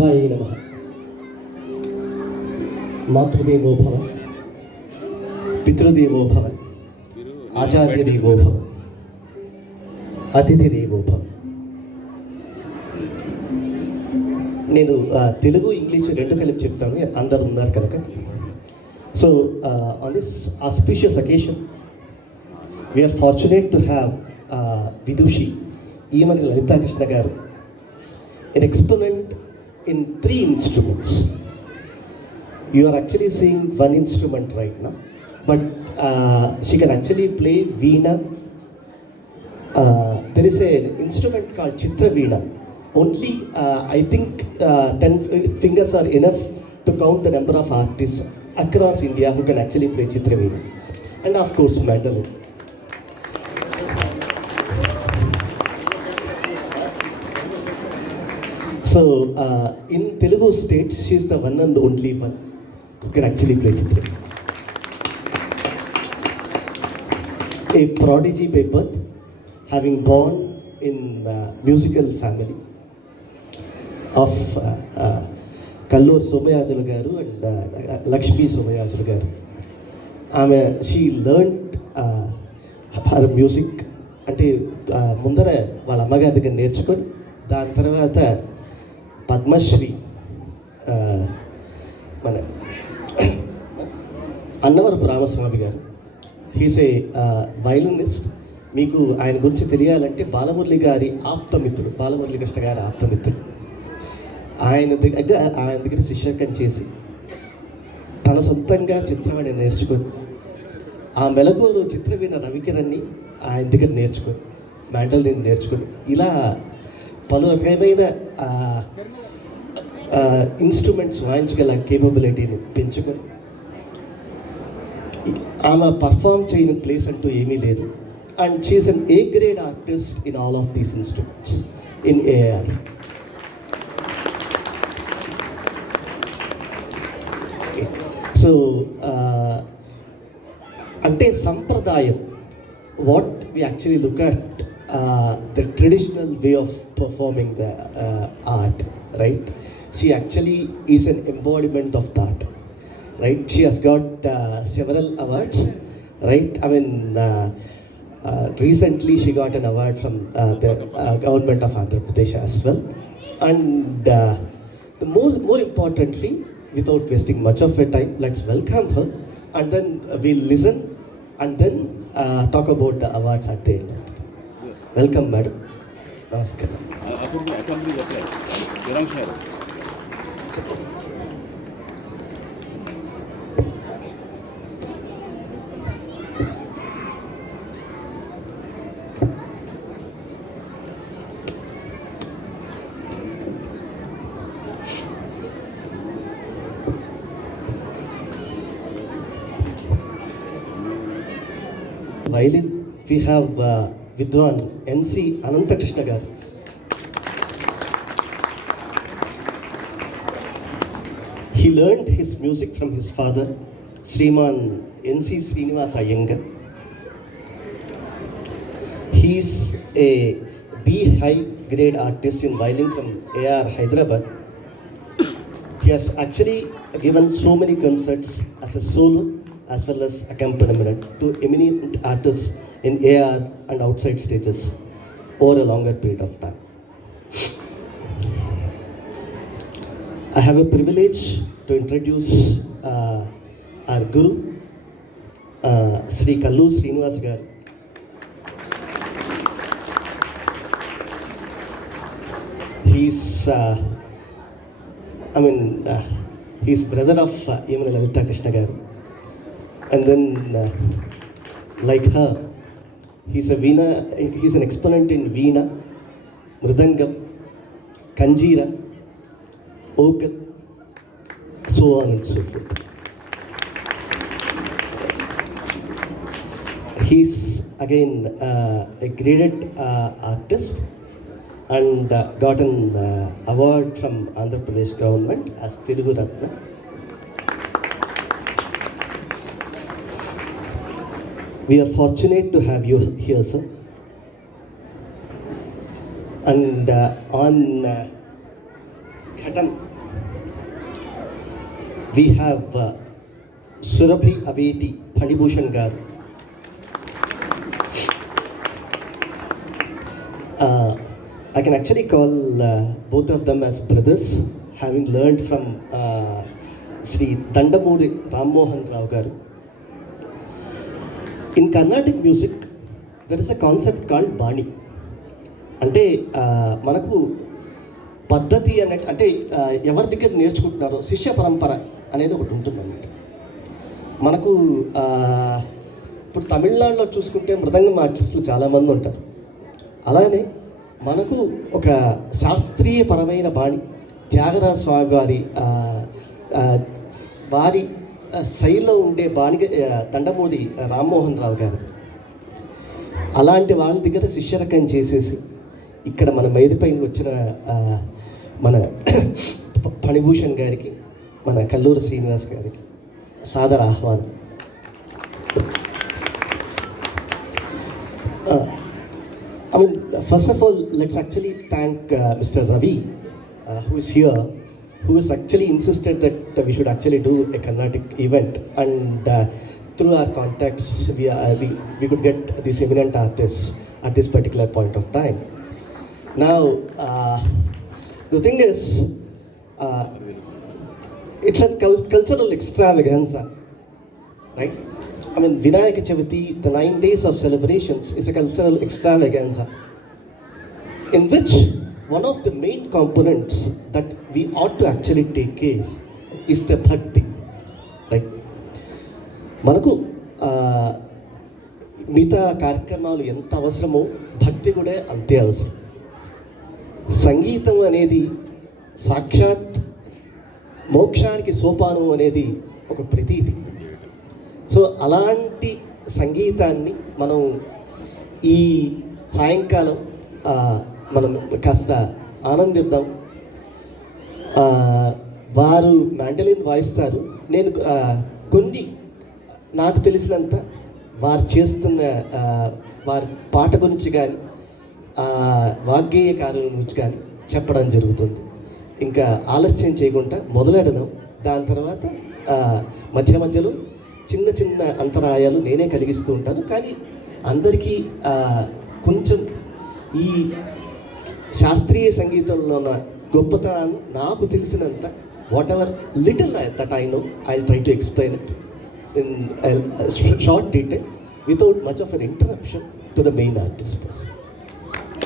हाय नमः। मातृदेवो भव, पितृदेवो भव, आचार्यदेवो भव, అతిథిదేవో భవ. నేను తెలుగు ఇంగ్లీష్ రెండు కలిపి చెప్తాను, అందరు ఉన్నారు కనుక. So on this auspicious occasion we are fortunate to have Vidushi Emani Lalitha Krishna garu, an exponent in 3 instruments. You are actually seeing one instrument right now, but she can actually play veena. There is an instrument called Chitra Veena. Only I think 10 fingers are enough to count the number of artists across India who can actually play Chitra Veena. And of course mandolin. So in Telugu state, she is the one and only one who can actually play Chitra. A prodigy by birth, having born in musical family of Kallur Somayajulu garu and Lakshmi Somayajulu garu. She learned her music అంటే ముందర వాళ్ళ అమ్మగారి దగ్గర నేర్చుకొని దాని తర్వాత పద్మశ్రీ మన అన్నవరపు రామస్వామి గారు, హీస్ ఏ వయలినిస్ట్. మీకు ఆయన గురించి తెలియాలంటే బాలమురళి గారి ఆప్తమిత్రుడు, బాలమురళి కృష్ణ గారి ఆప్తమిత్రుడు. ఆయన దగ్గర శిష్యకం చేసి తన సొంతంగా చిత్రమని నేర్చుకొని ఆ మెలకువలు చిత్రవీణ రవికిరణ్ని ఆయన దగ్గర నేర్చుకొని మ్యాండలిన్ నేర్చుకొని ఇలా పలు రకమైన ఇన్స్ట్రుమెంట్స్ వాయించగల కేపబిలిటీని పెంచుకొని ఆమె పర్ఫామ్ చేయని ప్లేస్ అంటూ ఏమీ లేదు. And she is an A grade artist in all of these instruments in AR. So అంటే సంప్రదాయం, what we actually look at the traditional way of performing the art, right? She actually is an embodiment of that, right? She has got several awards, right? I mean, recently she got an award from the government of Andhra Pradesh as well. And the more importantly, without wasting much of your time, let's welcome her and then we'll listen and then talk about the awards at the end of it. Welcome, madam. Namaskaram. Violin, we have Vidwan N.C. Anantakrishna garu. He learned his music from his father, Sriman N.C. Srinivasa Iyengar. He is a B high grade artist in violin from AR Hyderabad. He has actually given so many concerts as a solo as well as accompaniment to eminent artists in AR and outside stages over a longer period of time. I have a privilege to introduce our Guru, Sri Kallur Srinivas garu. He's he's brother of Yamana Lalita Krishna garu. And then like her, he's an exponent in veena, mridangam, kanjira, okal, so on and so forth. He's again a graded artist and got an award from Andhra Pradesh government as Telugu Ratna. We are fortunate to have you here, sir. And on Ghatam, we have Surabhi Aveti Phanibhushan garu. I can actually call both of them as brothers, having learned from Sri Dandamudi Rammohan Rao garu. In Carnatic music, there is a concept called Bani. అంటే మనకు పద్ధతి అంటే ఎవరి దగ్గర నేర్చుకుంటున్నారో శిష్య పరంపర అనేది ఒకటి ఉంటుందన్నమాట. మనకు ఇప్పుడు తమిళనాడులో చూసుకుంటే మృదంగం ఆర్టిస్టులు చాలామంది ఉంటారు. అలానే మనకు ఒక శాస్త్రీయపరమైన బాణి త్యాగరాజ స్వామి వారి శైలిలో ఉండే బాణి దండమూరి రామ్మోహన్ రావు గారు. అలాంటి వాళ్ళ దగ్గర శిష్యరకం చేసేసి ఇక్కడ మన మైదిపైన వచ్చిన మన ఫణిభూషణ్ గారికి, మన కల్లూరు శ్రీనివాస్ గారికి సాదర ఆహ్వానం. I mean, first of all, let's actually thank Mr. Ravi, who is here, who has actually insisted that we should actually do a Carnatic event, and through our contacts, we could get these eminent artists at this particular point of time. Now, the thing is, it's a cultural extravaganza, right? I mean, Vinayaka Chavati, the 9 days of celebrations, is a cultural extravaganza in which one of the main components that we ought to actually take care is the bhakti, right? మనకు మిగతా కార్యక్రమాలు ఎంత అవసరమో భక్తి కూడా అంతే అవసరం. సంగీతం అనేది సాక్షాత్ మోక్షానికి సోపానం అనేది ఒక ప్రతీతి. సో అలాంటి సంగీతాన్ని మనం ఈ సాయంకాలం మనం కాస్త ఆనందిద్దాం. వారు మ్యాండలిన్ వాయిస్తారు. నేను కొన్ని నాకు తెలిసినంత వారు చేస్తున్న వారి పాట గురించి కానీ వాగ్గేయ కార్యం గురించి కానీ చెప్పడం జరుగుతుంది. ఇంకా ఆలస్యం చేయకుండా మొదలెడదాం. దాని తర్వాత మధ్య మధ్యలో చిన్న చిన్న అంతరాయాలు నేనే కలిగిస్తూ ఉంటాను. కానీ అందరికీ కొంచెం ఈ శాస్త్రీయ సంగీతంలో ఉన్న గొప్పతనాన్ని నాకు తెలిసినంత whatever little that I know, I'll try to explain it in a short detail without much of an interruption to the main artist person.